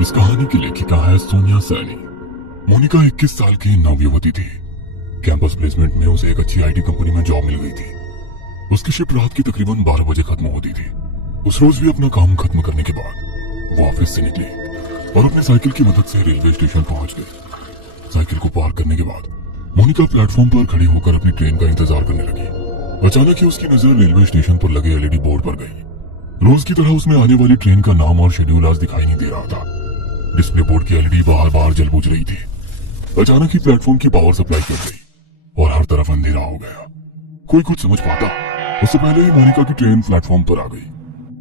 इस कहानी की लेखिका है सोनिया सैनी। मोनिका 21 साल की नवयुवती थी। कैंपस प्लेसमेंट में उसे एक अच्छी आईटी कंपनी में जॉब मिल गई थी। उसकी शिफ्ट रात की तकरीबन 12 बजे खत्म होती थी। उस रोज भी अपना काम खत्म करने के बाद वो ऑफिस से निकली और अपने साइकिल की मदद से रेलवे स्टेशन पहुंच गई। साइकिल को पार्क करने के बाद मोनिका प्लेटफॉर्म पर खड़ी होकर अपनी ट्रेन का इंतजार करने लगी। अचानक ही उसकी नजर रेलवे स्टेशन पर लगे एलईडी बोर्ड पर गई। रोज की तरह उसमें आने वाली ट्रेन का नाम और शेड्यूल आज दिखाई नहीं दे रहा था। डिस्प्ले बोर्ड की एलईडी बार बार जल बुझ रही थी। अचानक ही प्लेटफॉर्म की पावर सप्लाई कट गई और हर तरफ अंधेरा हो गया। कोई कुछ समझ पाता उससे पहले ही मोनिका की ट्रेन प्लेटफॉर्म पर आ गई।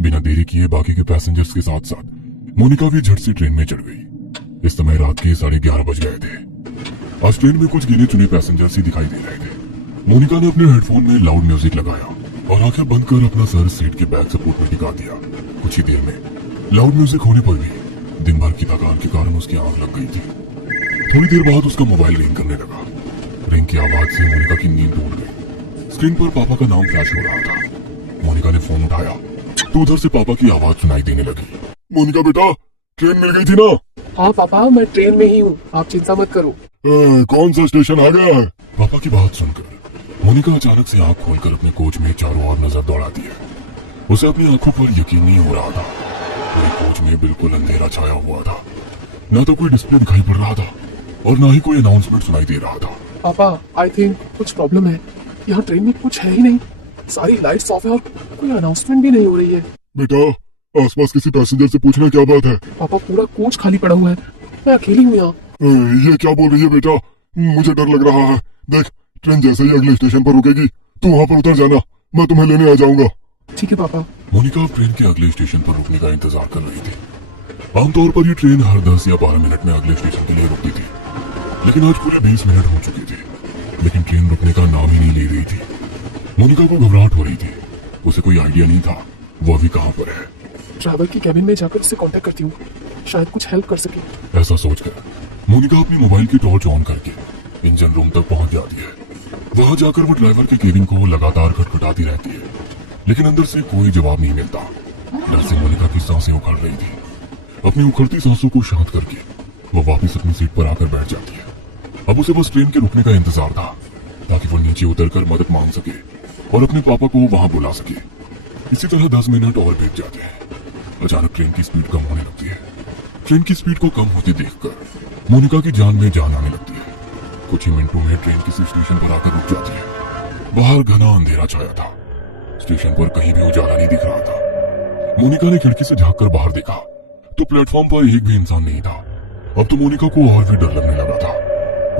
बिना देरी किए बाकी के पैसेंजर्स के साथ साथ मोनिका भी झट से ट्रेन में चढ़ गई। इस समय रात के 11:30 बज गए थे। आज ट्रेन में कुछ गिने चुने पैसेंजर्स ही दिखाई दे रहे थे। मोनिका ने अपने हेडफोन में लाउड म्यूजिक लगाया और आंखें बंद कर अपना सर सीट के बैक सपोर्ट में टिका दिया। कुछ ही देर में लाउड म्यूजिक होने पर भी दिन भर की थकान के कारण उसकी आंख लग गई थी। थोड़ी देर बाद उसका मोबाइल रिंग करने लगा। रिंग की आवाज से मोनिका की नींद टूट गई। स्क्रीन पर पापा का नाम फ्लैश हो रहा था। मोनिका ने फोन उठाया तो उधर से पापा की आवाज सुनाई देने लगी। मोनिका बेटा, ट्रेन मिल गई थी ना? हाँ पापा, मैं ट्रेन में ही हूँ, आप चिंता मत करो। कौन सा स्टेशन आ गया है? पापा की बात सुनकर मोनिका अचानक से आंख खोलकर अपने कोच में चारों ओर नजर दौड़ाती है। उसे अपनी आंखों पर यकीन नहीं हो रहा था। पूरे कोच में बिल्कुल अंधेरा छाया हुआ था। न तो कोई डिस्प्ले दिखाई पड़ रहा था और न ही कोई अनाउंसमेंट सुनाई दे रहा था। पापा, आई थिंक कुछ प्रॉब्लम है। यहाँ ट्रेन में कुछ है ही नहीं। सारी लाइट्स ऑफ है और कोई अनाउंसमेंट भी नहीं हो रही है। बेटा, आसपास किसी पैसेंजर से पूछना क्या बात है। पापा, पूरा कोच खाली पड़ा हुआ है। मैं अकेली हूँ यहाँ। ये क्या बोल रही है बेटा? मुझे डर लग रहा है। देख, ट्रेन जैसे ही अगले स्टेशन पर रुकेगी तू वहाँ पर उतर जाना, मैं तुम्हें लेने आ जाऊंगा। ठीक है पापा। मोनिका ट्रेन के अगले स्टेशन पर रुकने का इंतजार कर रही थी। आमतौर पर ये ट्रेन हर 10 या 12 मिनट में अगले स्टेशन के लिए रुकती थी, लेकिन आज पूरे 20 मिनट हो चुके थे, लेकिन ट्रेन रुकने का नाम ही नहीं ले रही थी। मोनिका को घबराहट हो रही थी। उसे कोई आइडिया नहीं था वो अभी कहाँ पर है। ड्राइवर की कैबिन में जाकर उससे कांटेक्ट करती हूँ, शायद कुछ हेल्प कर सके। ऐसा सोचकर मोनिका अपनी मोबाइल की टॉर्च ऑन करके इंजन रूम तक पहुंच जाती है। वहां जाकर वो ड्राइवर के केबिन को लगातार खटखटाती रहती है, लेकिन अंदर से कोई जवाब नहीं मिलता। डर से मोनिका की सांसें उखड़ रही थी। अपनी उखड़ती सांसों को शांत करके वो वापस अपनी सीट पर आकर बैठ जाती है। अब उसे बस ट्रेन के रुकने का इंतजार था ताकि वो नीचे उतरकर मदद मांग सके और अपने पापा को वहां बुला सके। इसी तरह 10 मिनट और बीत जाते हैं। अचानक ट्रेन की स्पीड कम होने लगती है। ट्रेन की स्पीड को कम होते देखकर मोनिका की जान में जान आने लगती है। कुछ ही मिनटों में ट्रेन किसी स्टेशन पर आकर रुक जाती है। बाहर घना अंधेरा छाया था। स्टेशन पर कहीं भी उजाला नहीं दिख रहा था। मोनिका ने खिड़की से झांककर बाहर देखा तो प्लेटफॉर्म पर एक भी इंसान नहीं था। अब तो मोनिका को और भी डर लगने लगा था।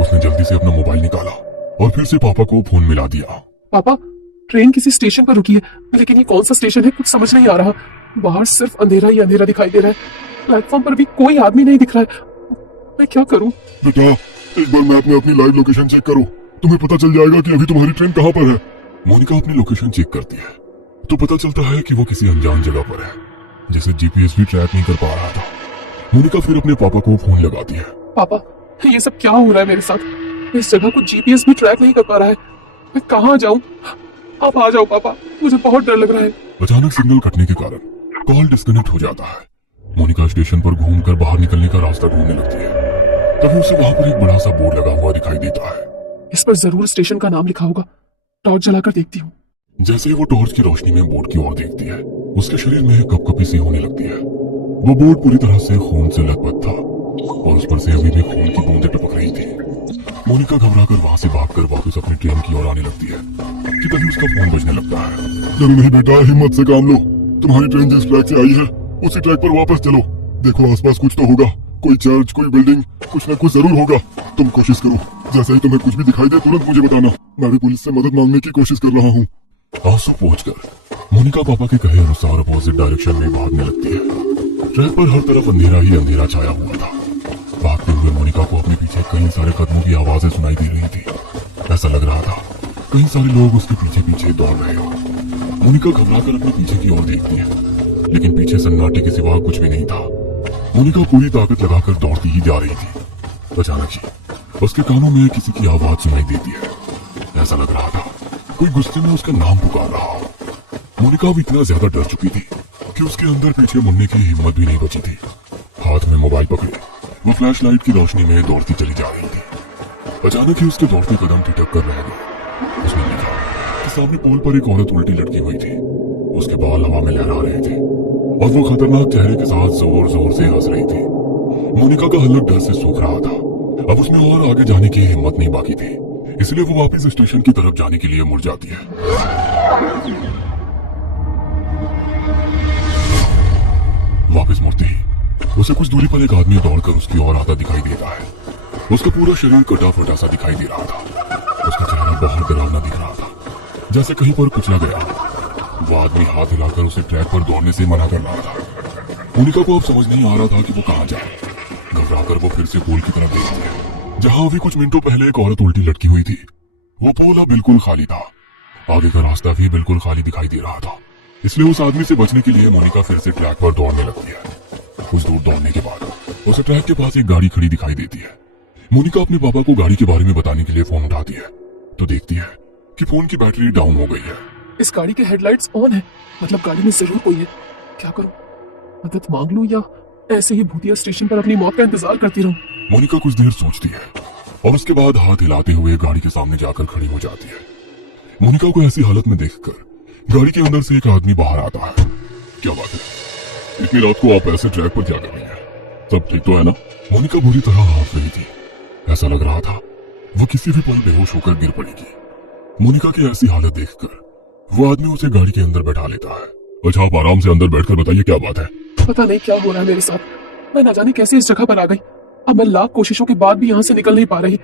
उसने जल्दी से अपना मोबाइल निकाला और फिर से पापा को फोन मिला दिया। पापा, ट्रेन किसी स्टेशन पर रुकी है, लेकिन ये कौन सा स्टेशन है कुछ समझ नहीं आ रहा। बाहर सिर्फ अंधेरा ही अंधेरा दिखाई दे रहा है। प्लेटफॉर्म पर भी कोई आदमी नहीं दिख रहा है। मैं क्या करूं? बेटा, एक बार मैं अपनी लाइव लोकेशन चेक करो, तुम्हें पता चल जाएगा कि अभी तुम्हारी ट्रेन कहाँ पर है। मोनिका अपनी लोकेशन चेक करती है तो पता चलता है कि वो किसी अनजान जगह पर है, जैसे जीपीएस भी ट्रैक नहीं कर पा रहा था। मोनिका फिर अपने पापा को फोन लगाती है। पापा, ये सब क्या हो रहा है मेरे साथ? इस जगह को जीपीएस भी ट्रैक नहीं कर पा रहा है। मैं कहाँ जाऊं? आप आ जाओ पापा, मुझे बहुत डर लग रहा है। अचानक सिग्नल कटने के कारण कॉल डिस्कनेक्ट हो जाता है। मोनिका स्टेशन पर घूमकर बाहर निकलने का रास्ता ढूंढने लगती है। तभी उसे वहां पर एक बड़ा सा बोर्ड लगा हुआ दिखाई देता है। इस पर जरूर स्टेशन का नाम लिखा होगा। टॉर्च जलाकर देखती हूँ। जैसे ही वो टॉर्च की रोशनी में बोर्ड की ओर देखती है, उसके शरीर में कपकपी सी होने लगती है। वो बोर्ड पूरी तरह से खून से लथपथ था और उस पर से अभी भी खून की बूंदें टपक रही थी। मोनिका घबराकर वहां से भागकर वापस अपनी ट्रेन की ओर आने लगती है कि तभी उसका फोन बजने लगता है। डरो नहीं बेटा, हिम्मत से काम लो। तुम्हारी ट्रेन जिस ट्रैक से आई है उसी ट्रैक पर वापस चलो। देखो आसपास कुछ तो होगा, कोई चर्च, कोई बिल्डिंग, कुछ न कुछ जरूर होगा। तुम कोशिश करो, जैसे ही तुम्हें कुछ भी दिखाई दे तुरंत मुझे बताना। मैं भी पुलिस से मदद मांगने की कोशिश कर रहा हूँ। आंसू पोंछकर मोनिका पापा के कहे अनुसार अपोजिट डायरेक्शन में भागने लगती है। ट्रैक पर हर तरफ अंधेरा ही अंधेरा छाया हुआ था। भागते हुए मोनिका को अपने पीछे कई सारे कदमों की आवाजें सुनाई दे रही थी। ऐसा लग रहा था कई सारे लोग उसके पीछे पीछे दौड़ रहे हो। मोनिका घबराकर अपने पीछे की ओर देखती है, लेकिन पीछे सन्नाटे के सिवा कुछ भी नहीं था। मोनिका पूरी ताकत लगाकर दौड़ती ही जा रही थी। अचानक ही उसके कानों में किसी की आवाज सुनाई देती है। ऐसा लग रहा था कोई गुस्से में उसका नाम पुकार रहा हो। मोनिका अब इतना ज्यादा डर चुकी थी कि उसके अंदर पीछे मुड़ने की हिम्मत भी नहीं बची थी। हाथ में मोबाइल पकड़े वो फ्लैश लाइट की रोशनी में दौड़ती चली जा रही थी। अचानक ही उसके दौड़ते कदम ठिठक कर रह गए। उसने देखा कि सामने पोल पर एक औरत उल्टी लटकी हुई थी। उसके बाल हवा में लहरा रहे थे और वो खतरनाक चेहरे के साथ जोर जोर से हंस रही थी। मोनिका का हलक डर से सूख रहा था। अब उसमें और आगे जाने की हिम्मत नहीं बाकी थी, इसलिए वो वापस स्टेशन की तरफ जाने के लिए मुड़ जाती है। वापस मुड़ते ही उसे कुछ दूरी पर एक आदमी दौड़कर उसकी ओर आता दिखाई देता है। उसका पूरा शरीर कटा फटा सा दिखाई दे रहा था। उसका चेहरा बहुत डरावना दिख रहा था, जैसे कहीं पर कुचला गया। वो आदमी हाथ हिलाकर उसे ट्रैक पर दौड़ने से मना कर रहा था। मोनिका को अब समझ नहीं आ रहा था कि वो कहाँ जाए। घबराकर वो फिर से पोल की तरफ देखती है, जहाँ अभी कुछ मिनटों पहले एक औरत उल्टी लटकी हुई थी। वो पोल अब बिल्कुल खाली था। आगे का रास्ता भी बिल्कुल खाली दिखाई दे रहा था, इसलिए उस आदमी से बचने के लिए मोनिका फिर से ट्रैक पर दौड़ने लगती है। कुछ दूर दौड़ने के बाद उसे ट्रैक के पास एक गाड़ी खड़ी दिखाई देती है। मोनिका अपने पापा को गाड़ी के बारे में बताने के लिए फोन उठाती है तो देखती है कि फोन की बैटरी डाउन हो गई है। इस गाड़ी के हेडलाइट्स ऑन है, मतलब गाड़ी में जरूर कोई है। क्या करूं? मदद मांग लूं या ऐसे ही भूतिया स्टेशन पर अपनी मौत का इंतजार करती रहूं? मोनिका कुछ देर सोचती है और उसके बाद हाथ हिलाते हुए गाड़ी के सामने जाकर खड़ी हो जाती है। मोनिका को ऐसी हालत में देखकर गाड़ी के अंदर से एक आदमी बाहर आता है। क्या बात है, इतनी रात को आप ऐसे ट्रैक पर क्या कर रही हैं? सब ठीक तो है ना? मोनिका बुरी तरह हाफ रही थी। ऐसा लग रहा था वो किसी भी पल बेहोश होकर गिर पड़ेगी। मोनिका की ऐसी हालत देखकर वो आदमी उसे गाड़ी के अंदर बैठा लेता है। अच्छा, आप आराम से अंदर बैठकर बताइए क्या बात है। पता नहीं क्या हो रहा है मेरे साथ। मैं न जाने कैसे इस जगह पर आ गई। अब मैं लाख कोशिशों के बाद भी यहाँ से निकल नहीं पा रही।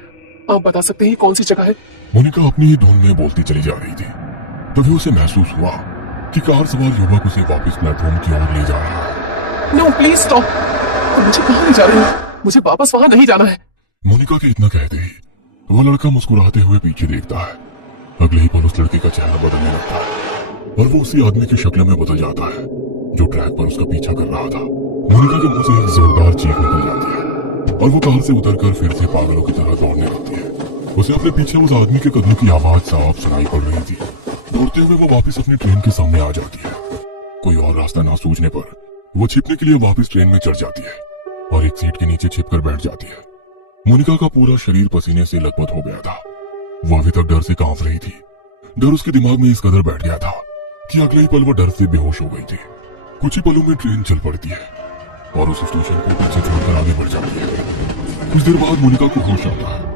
आप बता सकते हैं कौन सी जगह है? मोनिका अपनी ही धुन में बोलती चली जा रही थी। तभी उसे महसूस हुआ कि कार सवार युवक उसे वापस प्लेटफॉर्म की ओर ले जा रहा है। No please stop. तो मुझे कहाँ ले जा रहे हैं? मुझे वापस वहाँ नहीं जाना है। मोनिका के इतना कहते ही वो लड़का मुस्कुराते हुए पीछे देखता है। अगले ही पल उस लड़के का चेहरा बदलने लगता है और वो उसी आदमी की शक्ल में बदल जाता है जो ट्रैक पर उसका पीछा कर रहा था। मोनिका के मुंह से एक जोरदार चीख निकल जाती है और वो कार से उतरकर फिर से पागलों की तरह दौड़ने लगती है। उसे अपने पीछे उस आदमी के कदमों की आवाज साफ सुनाई पड़ रही थी। दौड़ते हुए वो वापस अपनी ट्रेन के सामने आ जाती है। कोई और रास्ता ना सूझने पर वो छिपने के लिए वापस ट्रेन में चढ़ जाती है और एक सीट के नीचे छिपकर बैठ जाती है। मोनिका का पूरा शरीर पसीने से लथपथ हो गया था। वो अभी तक डर से कांप रही थी। डर उसके दिमाग में इस कदर बैठ गया था कि अगले ही पल वो डर से बेहोश हो गई थी। कुछ ही पलों में ट्रेन चल पड़ती है और उस स्टेशन को पीछे छोड़कर आगे बढ़ जाती है। कुछ देर बाद मोनिका को होश आता है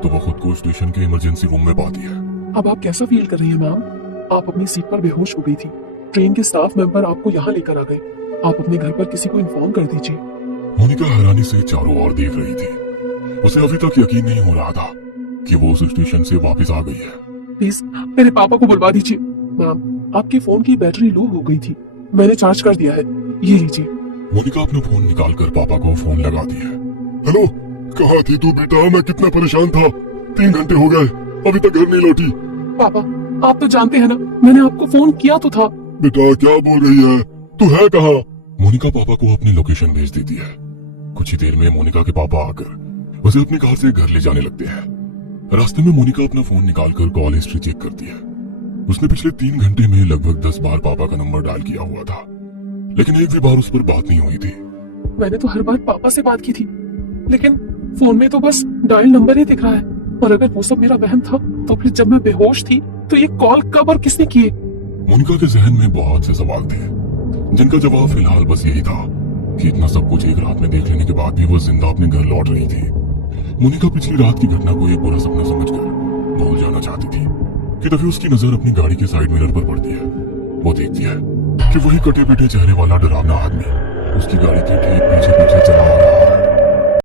तो वो खुद को स्टेशन के इमरजेंसी रूम में पाती है। अब आप कैसा फील कर रही हैं मैम? आप अपनी सीट पर बेहोश हो गई थी। ट्रेन के स्टाफ मेंबर आपको यहाँ लेकर आ गए। आप अपने घर पर किसी को इन्फॉर्म कर दीजिए। मोनिका हैरानी से चारों ओर देख रही थी। उसे अभी तक यकीन नहीं हो रहा था कि वो उस स्टेशन से वापस आ गई है। प्लीज मेरे पापा को बुलवा दीजिए। मैम, आपके फोन की बैटरी लो हो गई थी, मैंने चार्ज कर दिया है, ये लीजिए। मोनिका अपना फोन निकालकर पापा को फोन लगाती है। हेलो, कहाँ थी तू बेटा? मैं कितना परेशान था। 3 घंटे हो गए, अभी तक घर नहीं लौटी। पापा, आप तो जानते हैं ना, मैंने आपको फोन किया तो था। बेटा क्या बोल रही है? तू है कहाँ? मोनिका पापा को अपनी लोकेशन भेज देती है। कुछ ही देर में मोनिका के पापा आकर उसे अपनी कार से घर ले जाने लगते हैं। रास्ते में मोनिका अपना फोन निकालकर कॉल हिस्ट्री चेक करती है। उसने पिछले 3 घंटे में लगभग 10 बार पापा का नंबर डायल किया हुआ था, लेकिन एक भी बार उस पर बात नहीं हुई थी। मैंने तो हर बार पापा से बात की थी, लेकिन फोन में तो बस डायल नंबर ही दिख रहा है। और अगर वो सब मेरा वहम था तो फिर जब मैं बेहोश थी तो ये कॉल कब और किसने किए? मोनिका के जहन में बहुत से सवाल थे, जिनका जवाब फिलहाल बस यही था कि इतना सब कुछ एक रात में देख लेने के बाद भी वो जिंदा अपने घर लौट रही थी। मोनिका पिछली रात की घटना को एक बुरा सपना समझकर भूल जाना चाहती थी कि तभी उसकी नजर अपनी गाड़ी के साइड मिरर पर पड़ती है। वो देखती है कि वही कटे पिटे चेहरे वाला डरावना आदमी उसकी गाड़ी के ठीक पीछे पीछे चला आ रहा है।